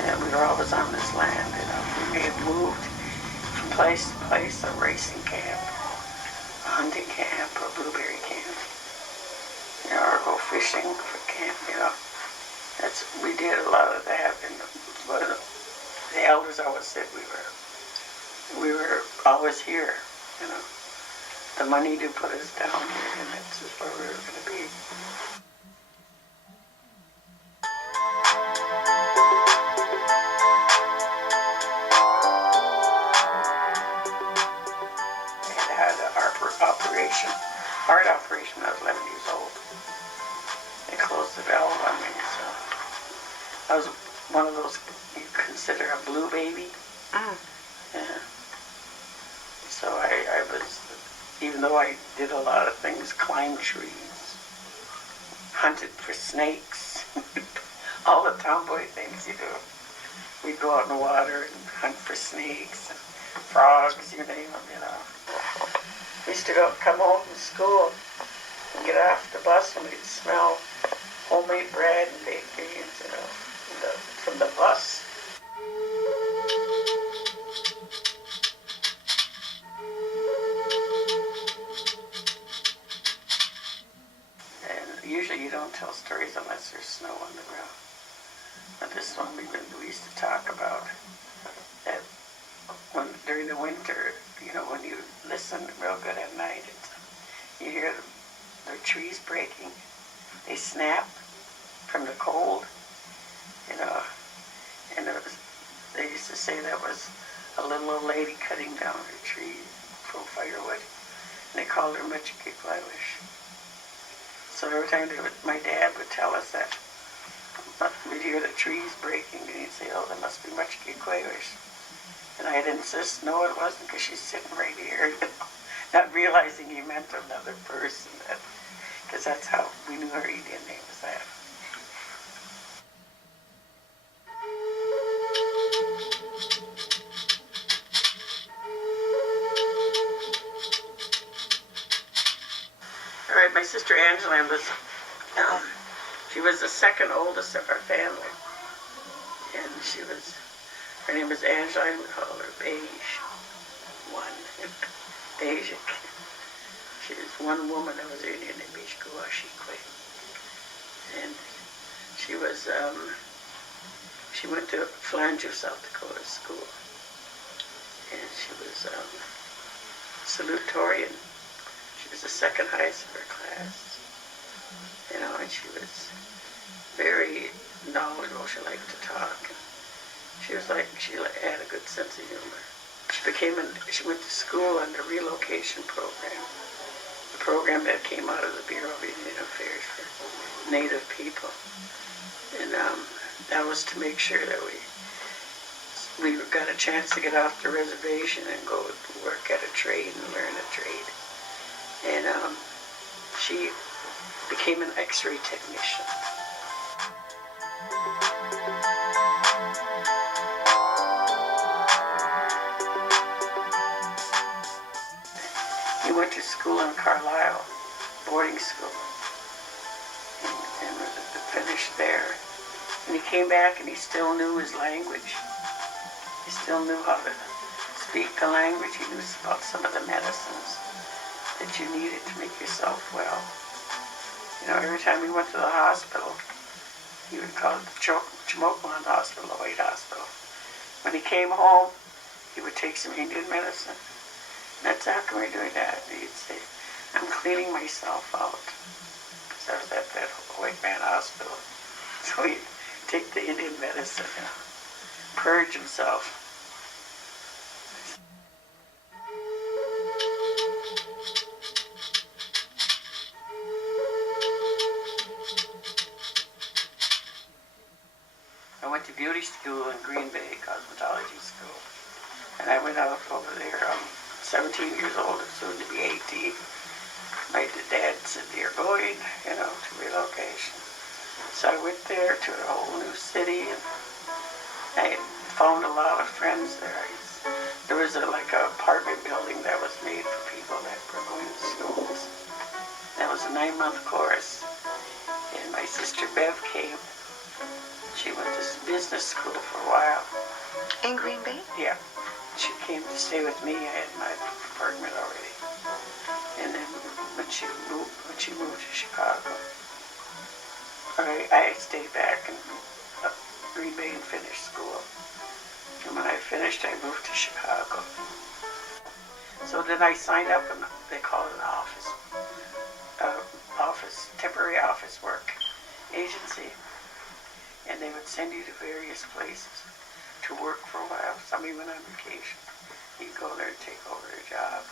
And we were always on this land, you know. We may have moved from place to place, a racing camp, a hunting camp, or a blueberry camp, you know, or go fishing for camp, you know. We did a lot of that, and the elders always said we were always here, you know. The money did put us down here, and that's where we were going to be. And I had an heart operation when I was 11 years old. They closed the valve on me, so I was one of those you consider a blue baby. Yeah. So I was, even though I did a lot of things, climbed trees, hunted for snakes, all the tomboy things you do. We'd go out in the water and hunt for snakes and frogs, you name them, you know. We used to come home from school and get off the bus and we'd smell homemade bread and baked beans, you know, from the bus. And usually you don't tell stories unless there's snow on the ground. But this one we used to talk about that during the winter, you know, when you listen real good at night, you hear the trees breaking. They snap from the cold, you know, and they used to say that was a little old lady cutting down her tree for firewood, and they called her Muchkikwiwish. So every time my dad would tell us that, we'd hear the trees breaking, and he'd say, oh, there must be Muchkikwiwish. And I'd insist, no, it wasn't, because she's sitting right here, you know, not realizing he meant another person, because that's how we knew her Indian name was that. All right, my sister Angela she was the second oldest of our family, and her name was Angela, and we called her Beige. Beige. She was one woman that was Indian named Oiyotte-Decorah. And she went to Flanger, South Dakota school. And she was salutatorian. She was the second highest of her class. You know, and she was very knowledgeable. She liked to talk. She had a good sense of humor. She went to school on the relocation program, the program that came out of the Bureau of Indian Affairs for Native people. And that was to make sure that we got a chance to get off the reservation and go work at a trade and learn a trade. And she became an X-ray technician. He went to school in Carlisle, boarding school, and finished there. And he came back and he still knew his language. He still knew how to speak the language. He knew about some of the medicines that you needed to make yourself well. You know, every time he went to the hospital, he would call it the Chimokwan Hospital, the White Hospital. When he came home, he would take some Indian medicine. That's how come we're doing that. And he'd say, I'm cleaning myself out. Because I was at that white man hospital. So he'd take the Indian medicine and purge himself. I went to beauty school in Green Bay, cosmetology school. And I went out over there, 17 years old, soon to be 18. My dad said, you're going, you know, to relocation. So I went there to a whole new city, and I found a lot of friends there. There was an apartment building that was made for people that were going to schools. That was a 9-month course. And my sister Bev came. She went to business school for a while. In Green Bay? Yeah. She came to stay with me. I had my apartment already. And then when she moved to Chicago, I stayed back in Green Bay and finished school. And when I finished, I moved to Chicago. So then I signed up, and they call it an temporary office work agency. And they would send you to various places to work for a while. Somebody went on vacation. You'd go there and take over a job.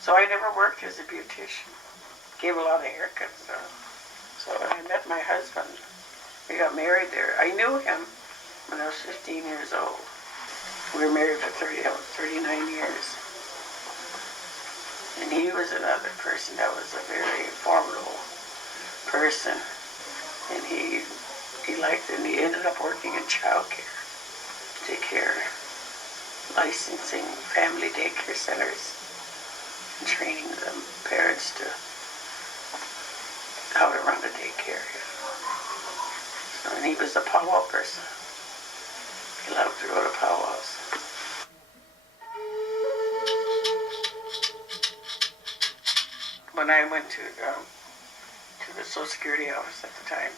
So I never worked as a beautician. Gave a lot of haircuts. So when I met my husband, we got married there. I knew him when I was 15 years old. We were married for 39 years. And he was another person that was a very formidable person. And he liked it, and he ended up working in child care. Daycare, licensing family daycare centers, and training the parents to how to run a daycare. So, and he was a powwow person. He loved to go to powwows. When I went to the Social Security office at the time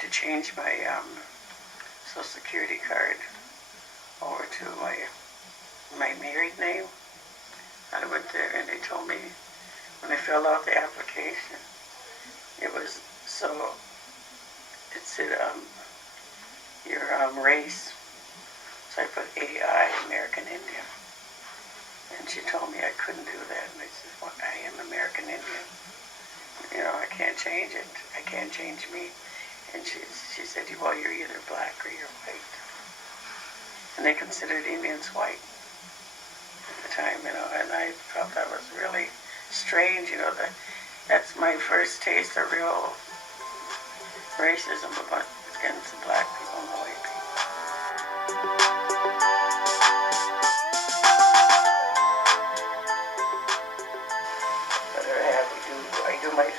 to change my Social Security card over to my married name, I went there and they told me when I filled out the application, it said your race. So I put AI, American Indian. And she told me I couldn't do that. And I said, well, I am American Indian. I can't change it. I can't change me. And she said, well, you're either black or you're white. And they considered Indians white at the time, and I thought that was really strange, that's my first taste of real racism against the black people and the white people. I do my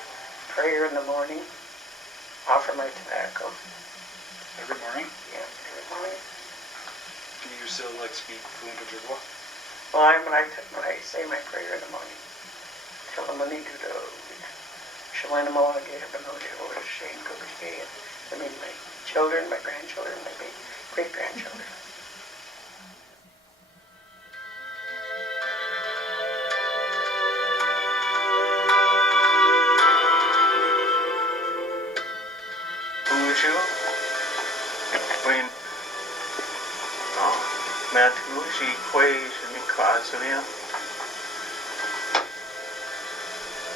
prayer in the morning, offer my tobacco. Every morning? Yeah, every morning. Do you still speak fluent Ojibwa? Well, when I say my prayer in the morning, tell them I need to do Shalinamo and get up and over to Shane Cooper's Day. I mean, my children, my grandchildren, my great-grandchildren.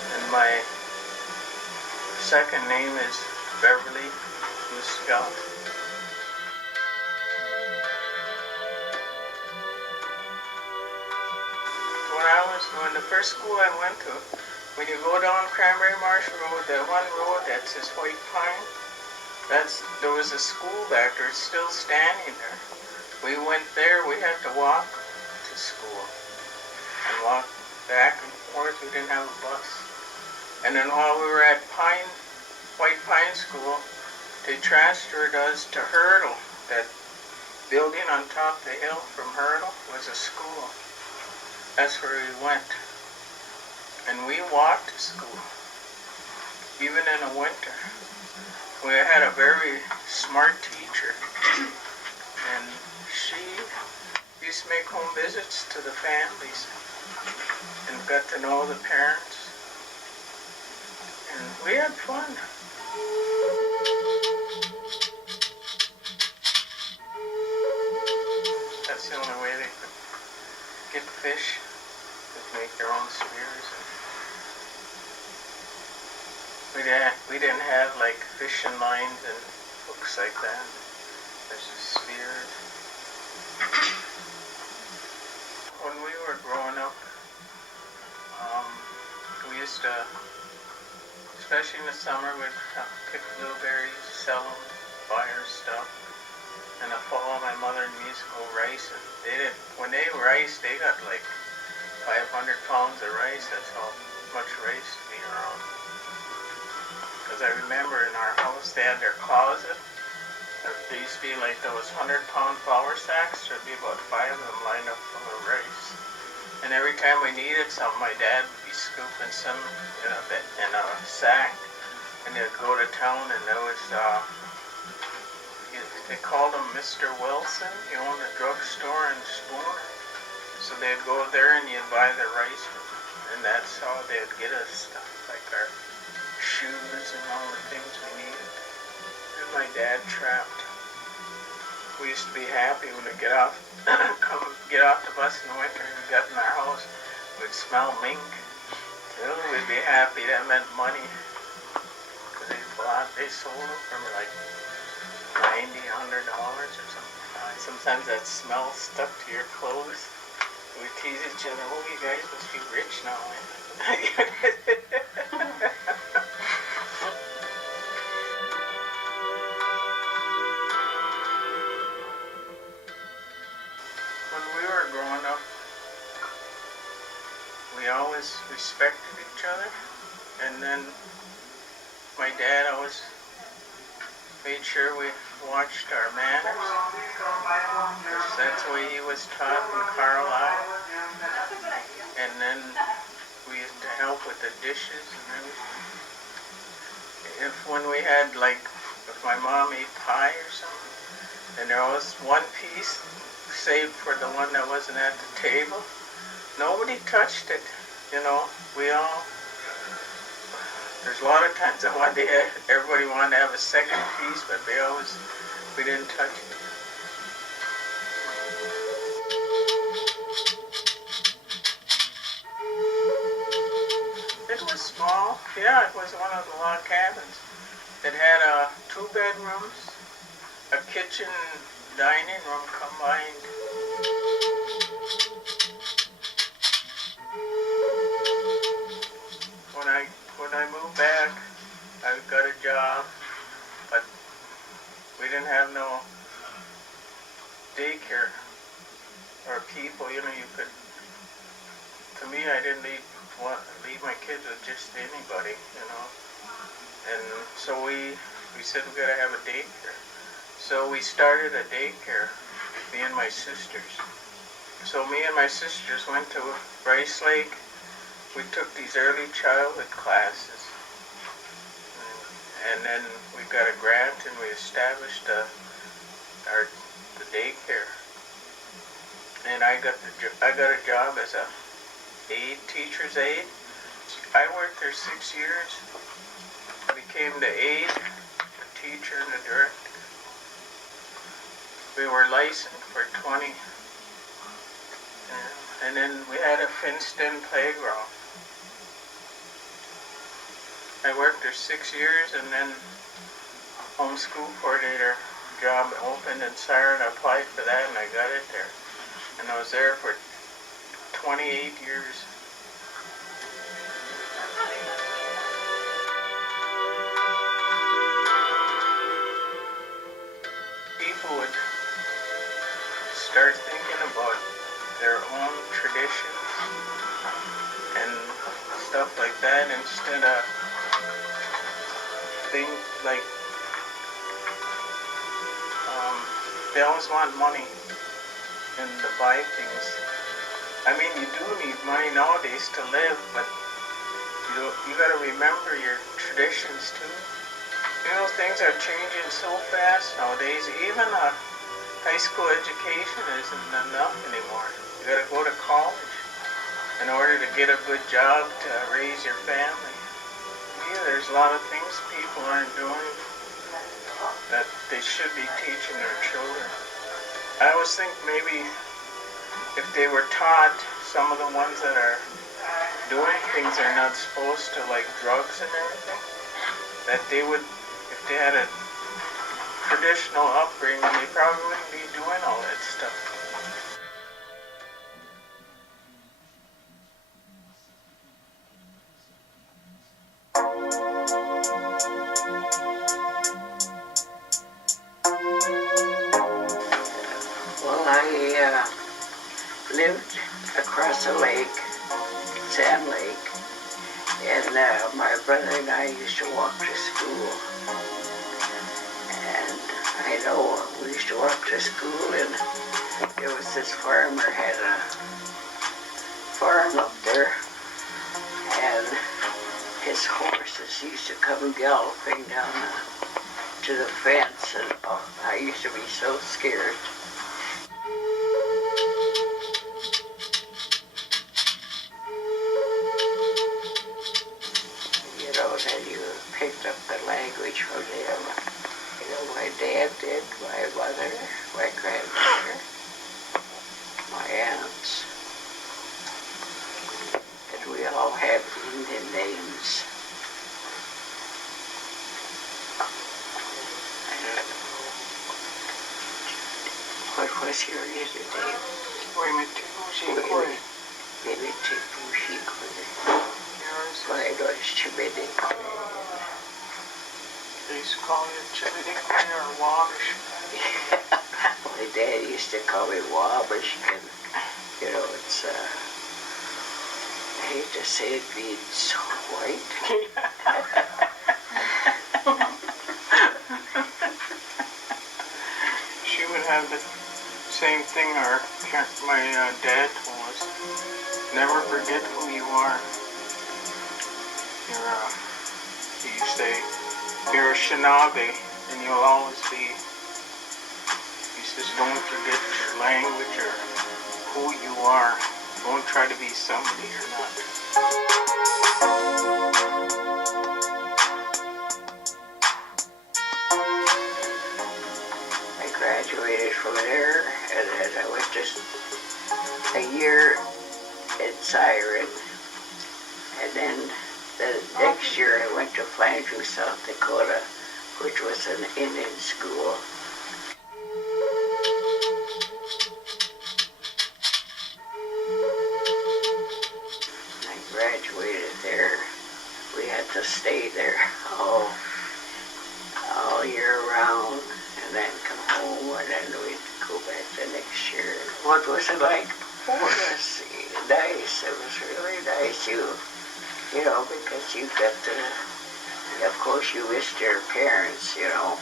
And my second name is Beverly. When I was going, the first school I went to, when you go down Cranberry Marsh Road, that one road that says White Pine, there was a school back there, it's still standing there. We went there, we had to walk to school and walk back and forth. We didn't have a bus. And then while we were at White Pine School, they transferred us to Hurdle. That building on top of the hill from Hurdle was a school. That's where we went. And we walked to school, even in the winter. We had a very smart teacher, and she used to make home visits to the families and got to know the parents. And we had fun. That's the only way they could get fish, was make their own spears. We didn't have fishing lines and hooks like that. There's just spears. When we were growing up, we used to, especially in the summer, we'd pick blueberries, sell them, buy our stuff. In the fall, my mother and me used to go ricing. When they riced, they got 500 pounds of rice. That's how much rice to be around. Because I remember in our house, they had their closet, There used to be like those 100-pound flour sacks. There'd be about 5 of them lined up full of rice. And every time we needed something, my dad would be scooping some in a sack, and they'd go to town, and there was they called him Mr. Wilson. He owned a drugstore in Spoon. So they'd go there and you'd buy the rice, and that's how they'd get us stuff like our shoes and all the things we needed. And my dad trapped. We used to be happy when we get off the bus in the winter and we got in our house. We'd smell mink. So we'd be happy. That meant money. Because they sold them for like $90, $100 or something. Sometimes that smell stuck to your clothes. We tease each other, oh, you guys must be rich now. When we were growing up, we always respected each other, and then my dad always made sure we watched our manners. That's the way he was taught in Carlisle. And then we used to help with the dishes and everything. When we had, like, if my mom ate pie or something, and there was one piece saved for the one that wasn't at the table, nobody touched it, you know. There's a lot of times everybody wanted to have a second piece, but we didn't touch it. It was small. Yeah, it was one of the log cabins. It had 2 bedrooms, a kitchen, dining room combined. When I moved back, I got a job, but we didn't have no daycare or people. You know, to me, I didn't leave my kids with just anybody, you know. And so we said we gotta have a daycare. So we started a daycare, me and my sisters. So me and my sisters went to Rice Lake. We took these early childhood classes, and then we got a grant and we established the daycare. And I got a job as a teacher's aide. I worked there 6 years. Became the aide, the teacher, and the director. We were licensed for 20. And then we had a fenced-in playground. I worked there 6 years, and then homeschool coordinator job opened in Siren. I applied for that, and I got it there. And I was there for 28 years. People would start thinking about their own traditions and stuff like that instead of things like they always want money and to buy things. I mean, you do need money nowadays to live, but you got to remember your traditions too. You know, things are changing so fast nowadays. Even a high school education isn't enough anymore. You got to go to college in order to get a good job to raise your family. Yeah, there's a lot of things people aren't doing that they should be teaching their children. I always think maybe if they were taught, some of the ones that are doing things they're not supposed to, like drugs and everything, that they would, if they had a traditional upbringing, they probably wouldn't be doing all that stuff. Well, I lived across a lake, Sand Lake, and my brother and I used to walk to school. And I I know we used to walk to school, and there was this farmer had a farm up there, and his horses used to come galloping down to the fence, and I used to be so scared. You know, then you picked up the language from them. You know, my dad did, my mother, my grandmother, my aunts. And we all had Indian names. What was your Indian name? Oiyotte-Oustigoff. Mine was Chimidic. They used to call you Chimidic or Wabash. My dad used to call me Wabash, and you know, it's I hate to say it means white. She would have the same thing my dad told us. Never forget who you are. You say, you're a Shinabe, and you'll always be. He says, don't forget your language or who you are. Don't try to be somebody you're not. I graduated from there, and then I went to a year in Siren, and then the next year I went to Flandreau, South Dakota, which was an Indian school. I graduated there. We had to stay there all year round, and then come home, and then we'd go back the next year. What was it like before? It was nice. It was really nice. You know, because you got to, of course you missed your parents, you know.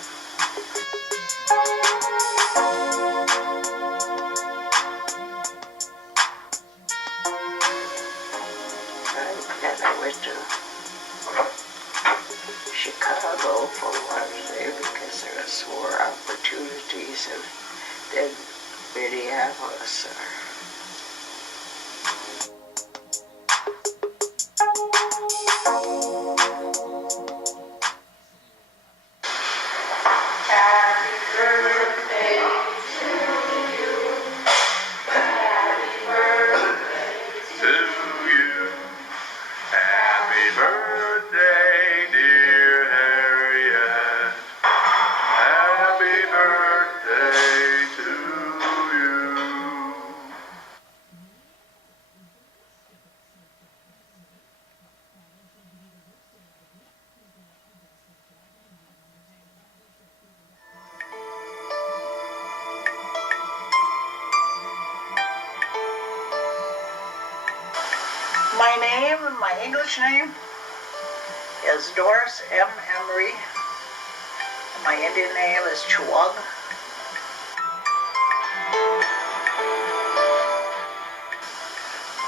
And I went to Chicago for one day because there was more opportunities, and then Minneapolis. Happy birthday, dear Harriet. Happy birthday to you. My name, my English name, is Doris M. Emery. My Indian name is Chewug.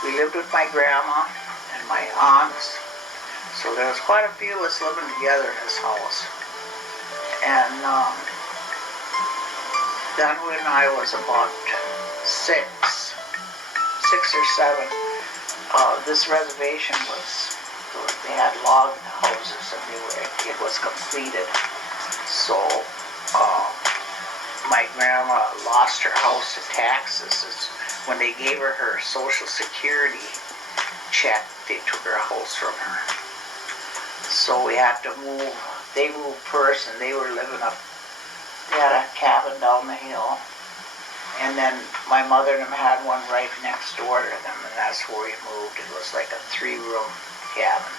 We lived with my grandma and my aunts, so there was quite a few of us living together in this house. And then when I was about six or seven, this reservation they had log houses, and it was completed. So my grandma lost her house to taxes. When they gave her her Social Security check, they took her house from her. So we had to move. They moved first, and they were living up. They had a cabin down the hill. And then my mother and them had one right next door to them, and that's where we moved. It was like a 3-room cabin,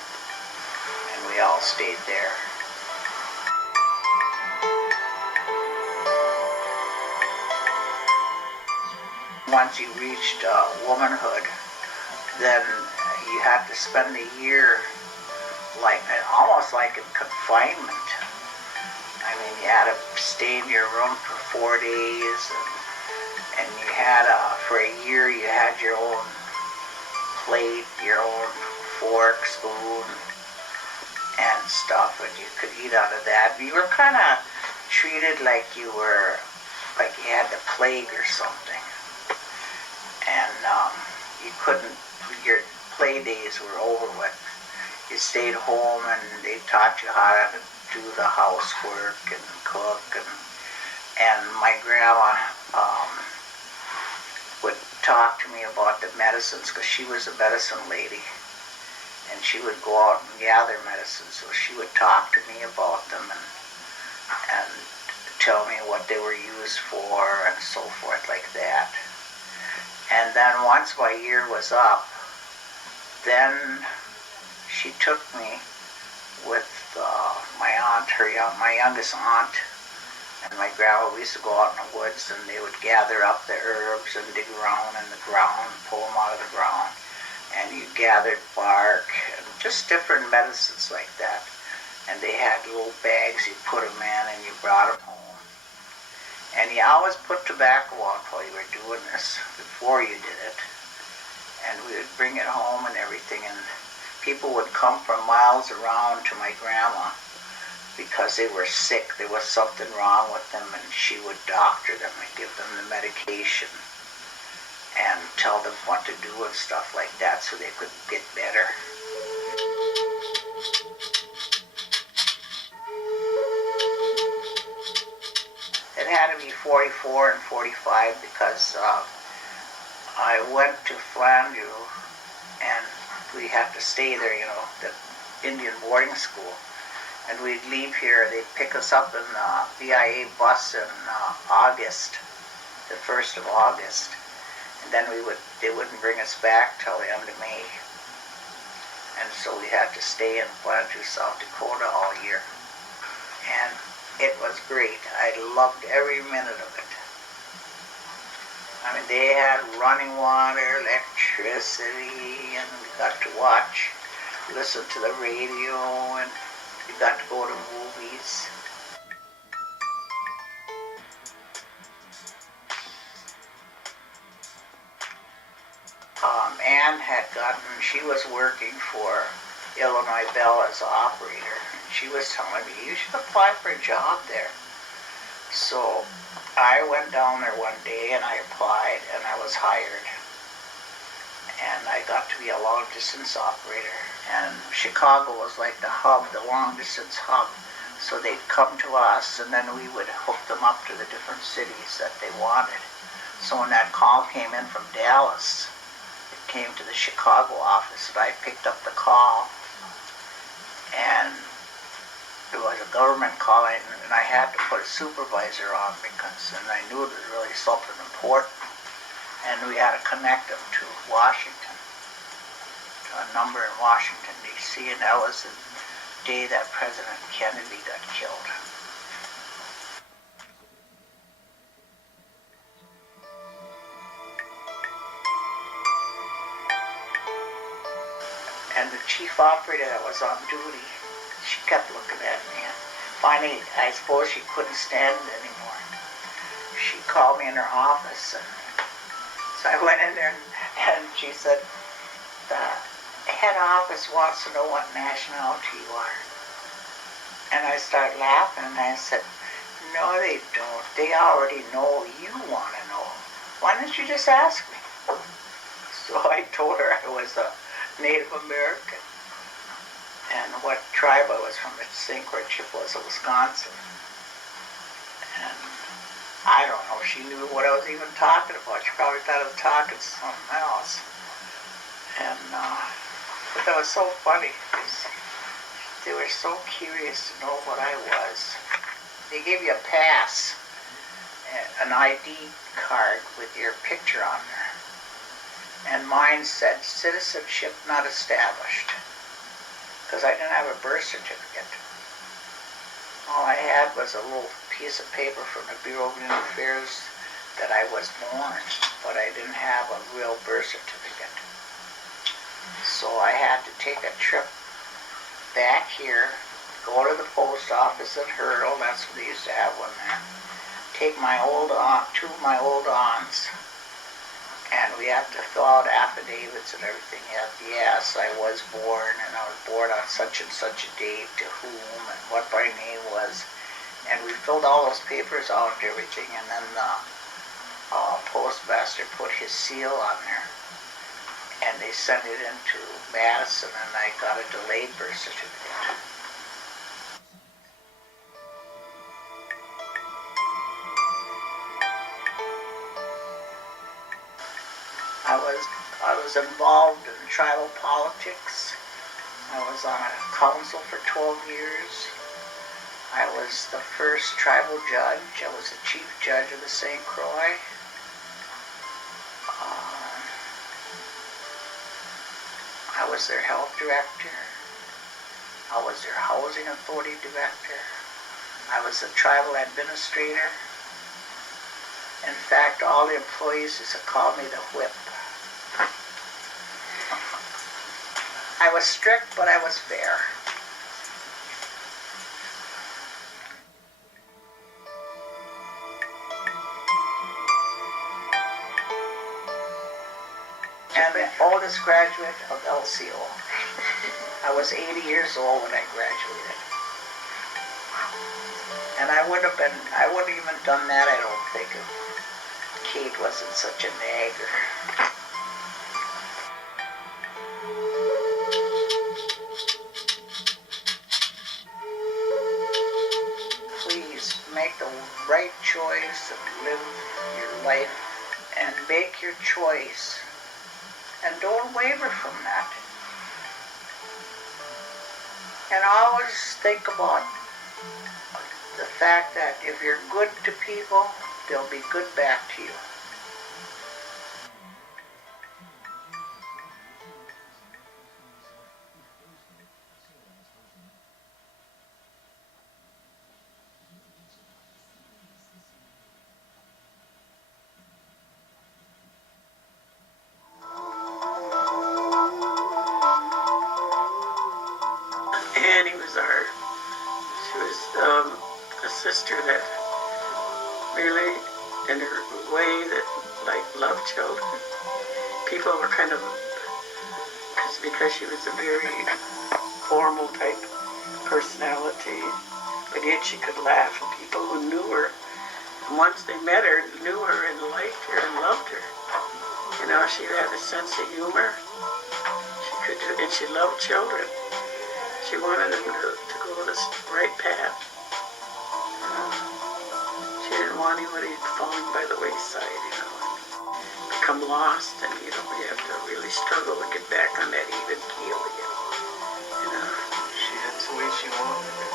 and we all stayed there. Once you reached womanhood, then you had to spend a year almost like in confinement. I mean, you had to stay in your room for 4 days, and you had, for a year, you had your own plate, your own fork, spoon, and stuff, and you could eat out of that. You were kind of treated like you had the plague or something. And you couldn't, your play days were over with. You stayed home and they taught you how to do the housework and cook. And my grandma would talk to me about the medicines, because she was a medicine lady. And she would go out and gather medicines, so she would talk to me about them and tell me what they were used for and so forth like that. And then once my year was up, then she took me with my aunt, my youngest aunt, and my grandma. We used to go out in the woods, and they would gather up the herbs and dig around in the ground, pull them out of the ground, and you gathered bark and just different medicines like that. And they had little bags, you put them in and you brought them home. And you always put tobacco on while you were doing this, before you did it. And we would bring it home and everything, and people would come from miles around to my grandma because they were sick. There was something wrong with them, and she would doctor them and give them the medication and tell them what to do and stuff like that so they could get better. It had to be 44 and 45 because I went to Flandu and we had to stay there, you know, the Indian boarding school. And we'd leave here, they'd pick us up in the VIA bus in August, the 1st of August. And then they wouldn't bring us back till the end of May. And so we had to stay in Flandu, South Dakota all year. And it was great. I loved every minute of it. I mean, they had running water, electricity, and we got to listen to the radio, and we got to go to movies. Ann she was working for Illinois Bell as an operator. She was telling me, you should apply for a job there. So I went down there one day and I applied and I was hired. And I got to be a long distance operator. And Chicago was like the hub, the long distance hub. So they'd come to us and then we would hook them up to the different cities that they wanted. So when that call came in from Dallas, it came to the Chicago office and I picked up the call. And it was a government calling, and I had to put a supervisor on because, and I knew it was really something important. And we had to connect them to Washington, to a number in Washington, D.C., and that was the day that President Kennedy got killed. And the chief operator that was on duty, she kept looking at me. And finally, I suppose she couldn't stand it anymore. She called me in her office, and so I went in there, and she said, the head office wants to know what nationality you are. And I started laughing, and I said, no, they don't. They already know you want to know. Why don't you just ask me? So I told her I was a Native American. And what tribe I was from, its anchorage was Wisconsin. And I don't know, she knew what I was even talking about. She probably thought I was talking to something else. And, but that was so funny, because they were so curious to know what I was. They gave you a pass, an ID card with your picture on there. And mine said, citizenship not established. Because I didn't have a birth certificate. All I had was a little piece of paper from the Bureau of Indian Affairs that I was born, but I didn't have a real birth certificate. So I had to take a trip back here go to the post office at Hurdle, that's where they used to have one there. Take my old aunt, two of my old aunts, and we had to fill out affidavits and everything. Yes, I was born, and I was born on such and such a date, to whom, and what my name was. And we filled all those papers out and everything, and then the postmaster put his seal on there. And they sent it into Madison, and I got a delayed birth certificate. I was involved in tribal politics. I was on a council for 12 years. I was the first tribal judge. I was the chief judge of the St. Croix. I was their health director. I was their housing authority director. I was the tribal administrator. In fact, all the employees used to call me the whip. I was strict, but I was fair. And the oldest graduate of LCO. I was 80 years old when I graduated. And I wouldn't even done that, I don't think, if Kate wasn't such a nagger. Please make the right choice and live your life and make your choice. And don't waver from that. And always think about the fact that if you're good to people, they'll be good back to you. Annie was she was a sister that really, in her way, that like loved children. People were kind of, because she was a very formal type personality, but yet she could laugh, and people who knew her, and once they met her, knew her and liked her and loved her. You know, she had a sense of humor. And she loved children. She wanted them to go the right path. She didn't want anybody falling by the wayside, you know, and become lost, and you have to really struggle to get back on that even keel again. You know. That's the way she wanted it.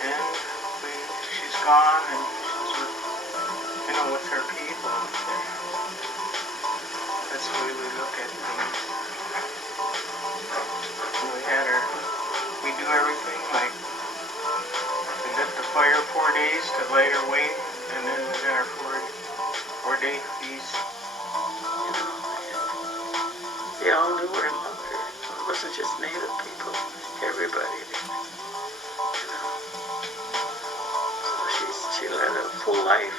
And she's gone, and she's with her people. That's the way we look at things. We do everything, like we lit the fire 4 days to light her way, and then we got our four-day feast. They all knew her and loved her. It wasn't just Native people, everybody did. You know. So she led a full life.